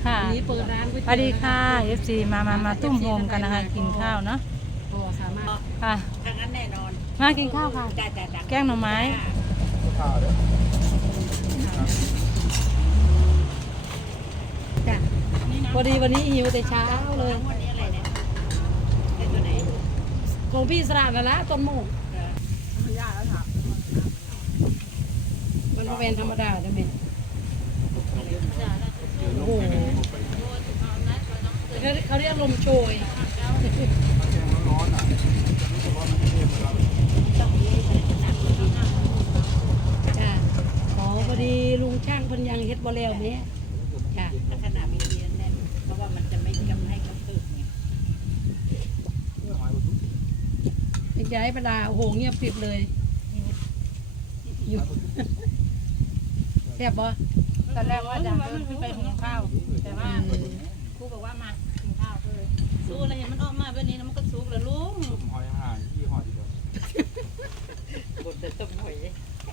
ค่ะวันนี้เปิดร้านก๋วยสเตี๋ยววัสดีค่ะ FC มาตุ้มโฮมกันนะคะกินข้าวเนาะก็สามารถค่ะทางนั้นแน่นอนมากินข้าวค่ะจ้าแกงหน่อไม้จ้ะพอดีวันนี้หิวแต่เช้าเลยวันนี้อะไรเนี่ยเป็นตัวไหนของพี่สระนั่นละต้นโมกมันก็เป็นธรรมดาใช่ไหมโอ้โหเขาเรียกลมโชยจ้ะอ๋อพอดีลุงช่างเพันยังเฮ็ดบ่แล้วแม่จ้ะลักษณะมีเรียนแน่นเพราะว่ามันจะไม่กำให้กำตึกไงเป็นย้ายประดาโอ้โหเงียบกริบเลยอยู่แซ่บบ่ตอนแรกว่าจะเดินขึ้นไปหุงข้าว แต่ว่าครูบอกว่ามากินข้าวเลยสู้อะไรเห็นมันออกมาแบบนี้แล้วมันก็สุกแล้วลุงหอยห่างที่หอยดีกว่าบดแต่ต้มหอย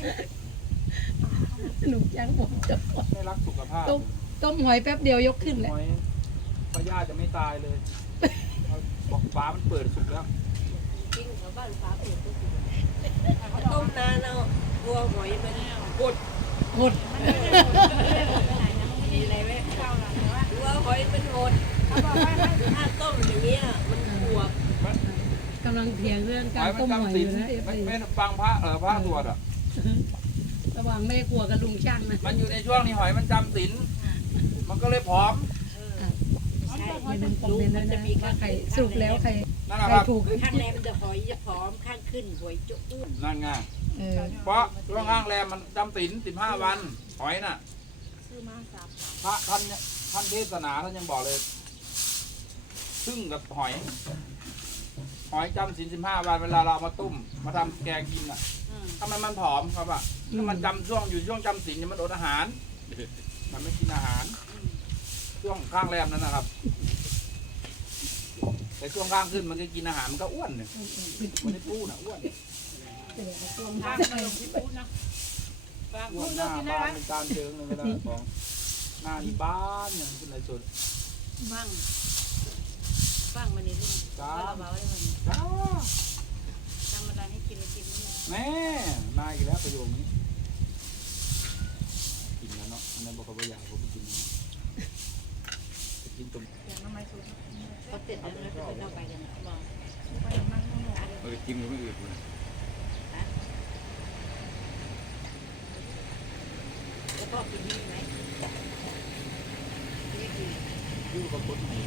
ลุงช่างบอกจะไม่รักสุขภาพต้มหอยแป๊บเดียวยกขึ้นแหละหอยพญาจะไม่ตายเลยบอกฟ้ามันเปิดสุกแล้วจริงเขาบ้านฟ้าเปิดต้มนานเอาวัวหอยไปแล้วบดหดมีอะไรไหมวัวหอยเป็นหดถ้าต้มอย่างเงี้ยมันบวบกำลังเถียงเรื่องหการอยมันต้มหอยจำอศีลยู่นะไม่ฟังพระพระตรวจอ่ะระหว่างแม่ครัวกับลุงช่างนะมันอยู่ในช่วงนี้หอยมันจำศีลมันก็เลยผอมใช่อย่าลืมคอมเมนต์ด้วยนะว่าใครสรุปแล้วใครนั่นแหละใครครับถูกข้างในมันจะหอยจะผอมข้างขึ้นหอยจะอ้วนนั่นไงเออเพราะช่วงข้างแรมมันจำศีล15 วันหอยน่ะซื้อมา3 พระท่านเทศนาท่านยังบอกเลย ซึ่งกับหอย หอยจำศีล15 วันเวลาเราเอามาตุ้มมาทำแกงกินอ่ะถ้ามันผอมครับอ่ะถ้ามันจำช่วงอยู่ช่วงจำศีลเนี่ยมันอดอาหาร มันไม่กินอาหาร ช่วงข้างแรมนั้นนะครับ แต่ช่วงข้างขึ้นมันก็กินอาหารมันก็อ้วนเนี่ยมันไม่ปูนะอ้วนข้าวขนมที่พูดนะอ้วนหน้าบ้านเป็นการเชิงเลยเวลาของหน้าที่บ้านเนี่ยเป็นอะไรสุดบ้างมาในลุงจ้าเราเบาได้มันจ้าทำอะไรให้กินกินนี่แม่มาอีกแล้วประโยคนี้กินแล้วเนาะอันนั้นบอกเขาว่าอยากเขาไปกินนะไปกินตุ่มเขาเสร็จแล้วแล้วก็เราไปกันบอกกินก็ไม่อืดเลยแล้วก็กินนี่ไหมไม่กินยูกับคนไหน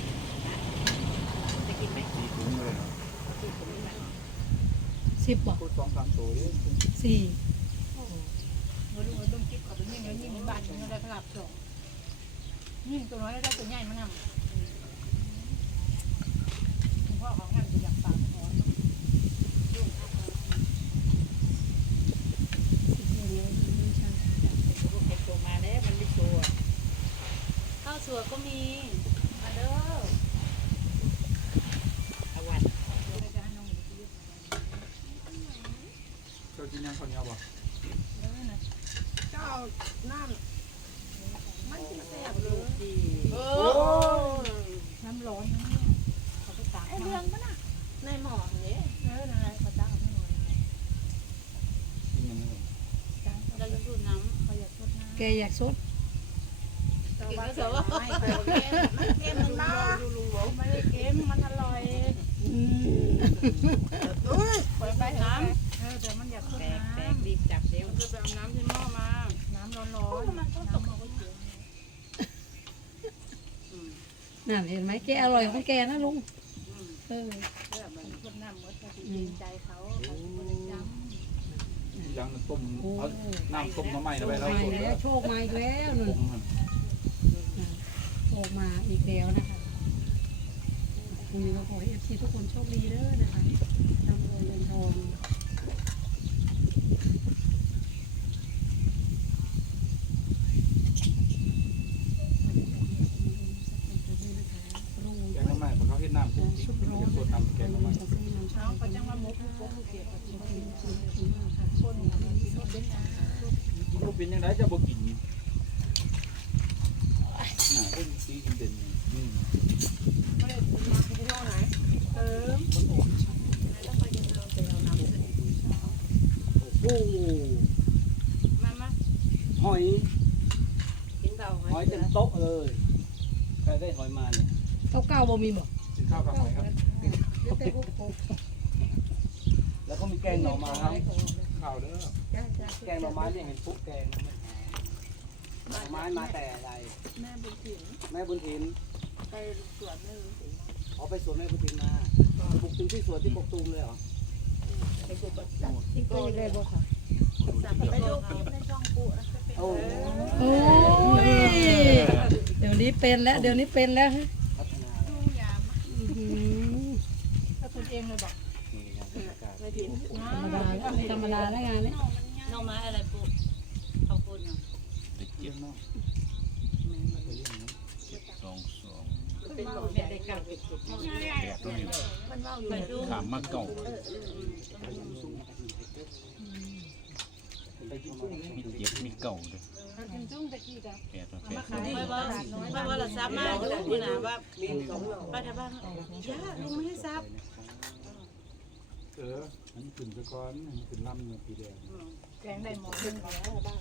จะกินไหมตีถุงเลยกินผมไม่ไหว 10 บอกพูด2-3ตัวเนี่ย 4 มาดูต้องคิดกับตัวนี้เดี๋ยวนี้มีบ้านมันได้พลับสองนี่ตัวน้อยได้ตัวใหญ่มานำคุณพ่อของงานจะอยากฝากขอลูกเก็บตัวมาแล้วมันไม่ชัวข้าวสวยก็มีมาเด้ออวันเจ้ากินยังคนเดียวบ่ลูกดีน้ำร้อนนะเขาไปตากเรื่องปะน่ะในหมอเนี่ยนั่นอะไรเขาตากไม่หมดกินยังไงเราจะดูดน้ำเขาอยากทดน้ำแกอยากสดกินก็เถอะไม่เค็มมันบ้าไม่ได้เค็มมันอร่อยอืมปล่อยไปน้ำแต่มันอยากทดแตน้กรีบจับเดี๋ยวำจะไปเอาน้ำที่หม้อมา น้ำร้อนๆน้ำเอาไว้เจียวนั่นเห็นไหมแกอร่อยของแกนะลุงเออเพื่อมันทดน้ำหมดเขาจะเกรงใจเขาเขาไม่ได้จำยังต้มเอาน้ำต้มมาใหม่โชนะคไปแล้วมาสอีดกแล้แล้ว วโชคมาอีกแล้วนุ่นผมมันโชคมาอีกแล้วนะคะวันนี้ก็ขอให้FC ทุกคนโชคดีเด้อนะคะร่ำรวยเงินทองรุ่งแกงน้ำใหม่เพราะเขาเฮ็ดน้ำคุกชุดร้อนสดน้ำแกงน้ำใหม่น้องก็จังว่ามุกมุกเกียรติคนลูกเป็นยังไงจะบ่กินน่ะเลยใครได้หอยมาเนี่ยเก้าบ่มีบ่กินข้าวกับหอยครับแล้วก็มีแกงหน่อไม้ครับข้าวเด้อแกงหน่อไม้เนี่ยเห็นปุ๊บแกงนะหน่อไม้มาแต่อะไรแม่บุญถิ่นแม่บุญถินไปสวนแม่บุญถิ่นเอาไปสวนแม่บุญถินมาบุกถึงที่สวนที่กกตูมเลยเหรอไปบุกบัตรที่ก็โก้ยังเลได้ยบ่ค่ะไปดูคลิปในช่องปูนะโอ้โอ้ยเดี๋ยวนี้เป็นแล้วเดี๋ยวนี้เป็นแล้วฮะพัฒนาดูยามอื้อหือถ้าคุณเองเลยบอกนี่ครับบรรยากาศไม่ถิ่นธรรมดาแล้วงานนี้น้องไม้อะไรปูเอาปูเนาะเยี่ยมมากเป็นหมอแม่ได้กลับมันเล่าอยู่ไปดูถามมาเก่าไปกินกุ้งนี่มีเจ็บมีเก่าด้วยกินจุ้งตะกี้กันแปดแปดไม่ว่าเราซับมากก็คือนะว่าป้าทบ้านย่าลุงไม่ให้ซับมันขึ้นไปก่อนมันขึ้นลำเนื้อปีแดงแกงได้หมอนึงแล้วนอน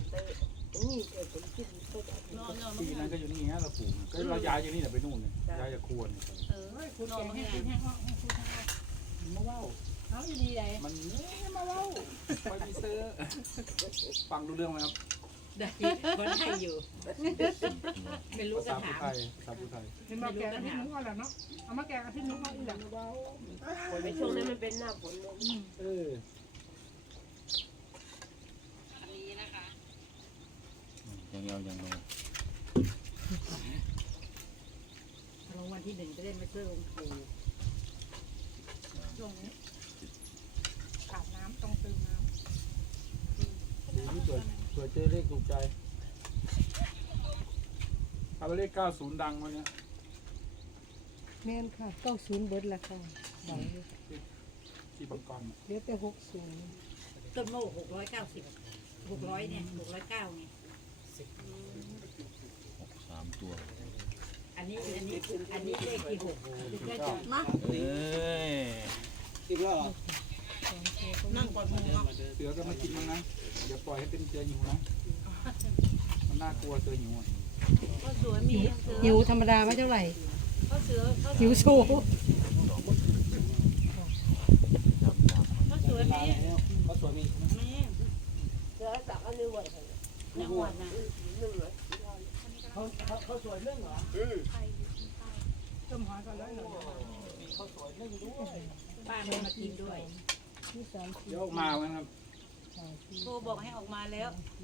ปีนั้นก็อยู่นี่ฮะเราปลูกก็เราย้ายอยู่นี่ไปนู่นเลยย้ายจากครัวนี่คุณแกงให้กินให้ห้องให้คุณให้ห้องมาเว้าเอาอีดีเลยมันมาเว้าไปมีเซอร์ฟังรู้เรื่องไหมครับได้คนให้อยู่เป็นลูกภากระษาถาผู้ไทยเห็นบอกแกงอาทิตย์นึงก็แล้วเนาะเอามาแกงอาทิตย์นึงก็อีกแล้วไปช่วงนั้นมันเป็นหน้าฝนเออยังเอายังลงรางวัลที่1จะได้มาช่วยองค์ปู่ช่วงนี้ขาดน้ำต้องเติมน้ดูที่เผื่อเจอเลขถูกใจถ้าเลข90ดังวันนี้แม่นค่ะ90เบิดละค่ะบอกเลยที่บังกรเดี๋ยวแต่60 ต้นโมก690 600เนี่ย609เนี่ย 3 ตัวอันนี้เลขที่6มาเอ้ยอิ่มแล้วเหรอนั่งกอดมือเสือก็มากินมั้งนะอย่าปล่อยให้เป็นเสือหิวนะมันน่ากลัวเสือหิวก็สวยมีเสือหิวธรรมดาไม่เท่าไหร่ก็เสือหิวโชว์ก็สวยมีเขาสวยมีมีเสือสักอันนี้ไว้ในหัวนะเขาสวยเรื่องเหรอำต้มหอยก็ร้อยหน่อยเขาสวยเรื่องด้วยป้าไม่มากินด้วยที่3 เดี๋ยวออกมาไหมครับโทรบอกให้ออกมาแล้ว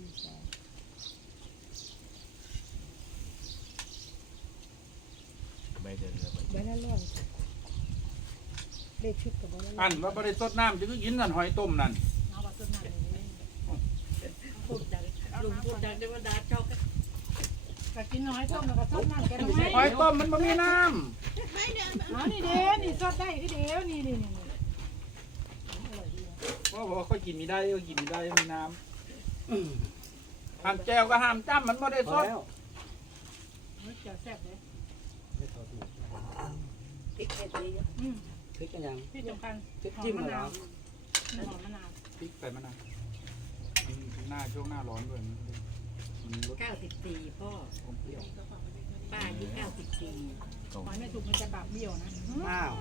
ใบเดินเลยใบละร้อยเลขชุดกับใบละร้อยอันว่าบริสดน้ำจะก็กินนั่นหอยต้มนั่นเอาแบบต้มน้ำเลยพูดดังลุงพูดดังได้ว่าดาชอบก็กินน้อยต้มแล้วก็ต้มน้ำแกงไม่หอยต้มมันไม่มีน้เอานี่เด้อนี่สดได้ที่เดียวนี่นี่นี่ำเพราะบอกว่าค่อยกินมีได้ก็กินมีได้มีน้ำหั่นแจวก็ห้ามจ้ำมันไม่ได้สดแล้วเจียวแซ่บเลยพริกเผ็ดดีพริกกันยังที่สำคัญพริกจิ้มเหรอหอมมะนาวพริกใส่มะนาวหน้าช่วงหน้าร้อนด้วยมันรส 94พ่ออมเปรี้ยวป้าอายุ94 หอยไม่สุกมันจะบาปเบี้ยวนะอ้าว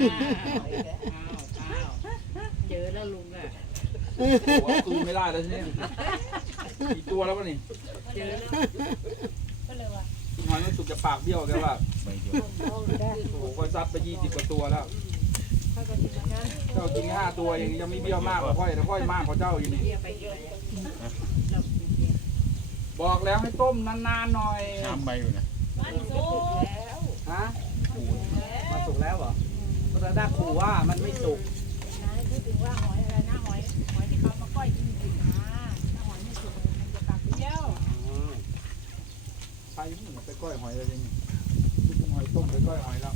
อ้าวเจอแล้วลุงอ่ะหัวคืนไม่ได้แล้วใช่ไหมกี่ตัวแล้ววะนี่เจอแล้วก็เลยว่าหอยมันสุกจะปากเบี้ยวแกว่าใบเดียวโอ้โหก็ซัดไป20 กว่าตัวแล้วถ้าก็กินอย่างนั้นเจ้ากิน5 ตัวยังไม่เบี้ยวมากกว่าค่อยแต่ค่อยมากกว่าเจ้าอยู่นี่เบียร์ไปเยอะเรากินเบียร์บอกแล้วให้ต้มนานๆหน่อย 3 ใบอยู่นะมันสุกแล้วฮะมาสุกแล้วเหรอพระดาขู่ว่ามันไม่สุกนะพูดถึงว่าหอยอะไรนะหอยที่เขามาก้อยกินกินนะถ้าหอยไม่สุกมันจะบาปเบี้ยวไปไปก้อยหอยเลยนี่หอยต้มไปก้อยหอยแล้ว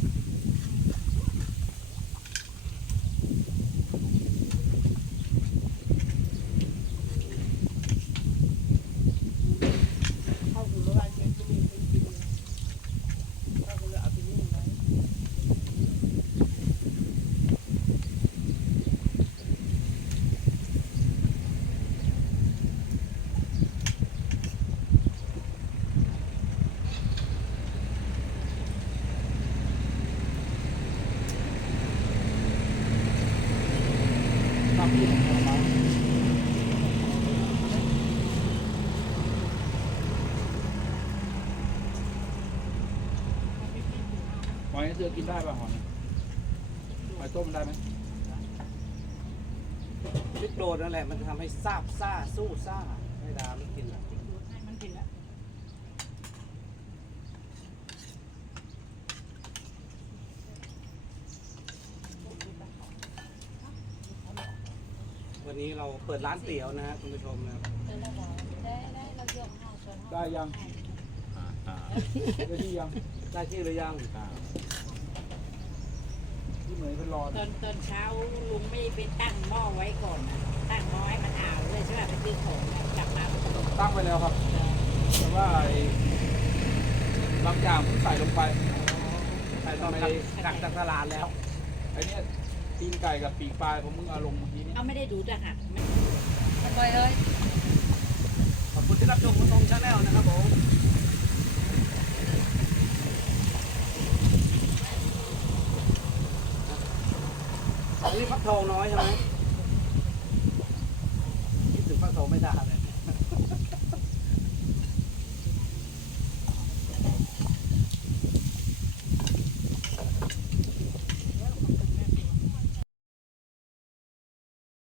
หอยเธอกินได้ป่ะหอยหอยต้มได้ไหมพริกโดดนั่นแหละมันจะทำให้ซาบซ่าสู้ซ่าให้ดามันกินอ่ะให้มันกินแล้ววันนี้เราเปิดร้านเตี๋ยวนะฮะคุณผู้ชมนะครับได้ยังอ่าได้ที่ยังได้ที่หรือยังที่เหมือนเป็นรอตอนเช้าลุงไม่ไปตั้งหม้อไว้ก่อนนะตั้งหม้อให้มันอ่าวเลยใช่ไหมไปซื้อของกลับมาตั้งไว้แล้วครับ แต่ว่าบางอย่างผมใส่ลงไปใครต้องไปกักจากตลาดแล้วไอ้เนี่ยตีนไก่กับปีกปลายผมมึงเอาลงเมื่อกี้นี้เอาไม่ได้ดูจะหักไปเลยขอบคุณที่รับชมคุณทรงชาแนลนะครับผมอันนี้ฟักทองน้อยใช่ไหมคิดถึงฟักทองไม่ได้เลย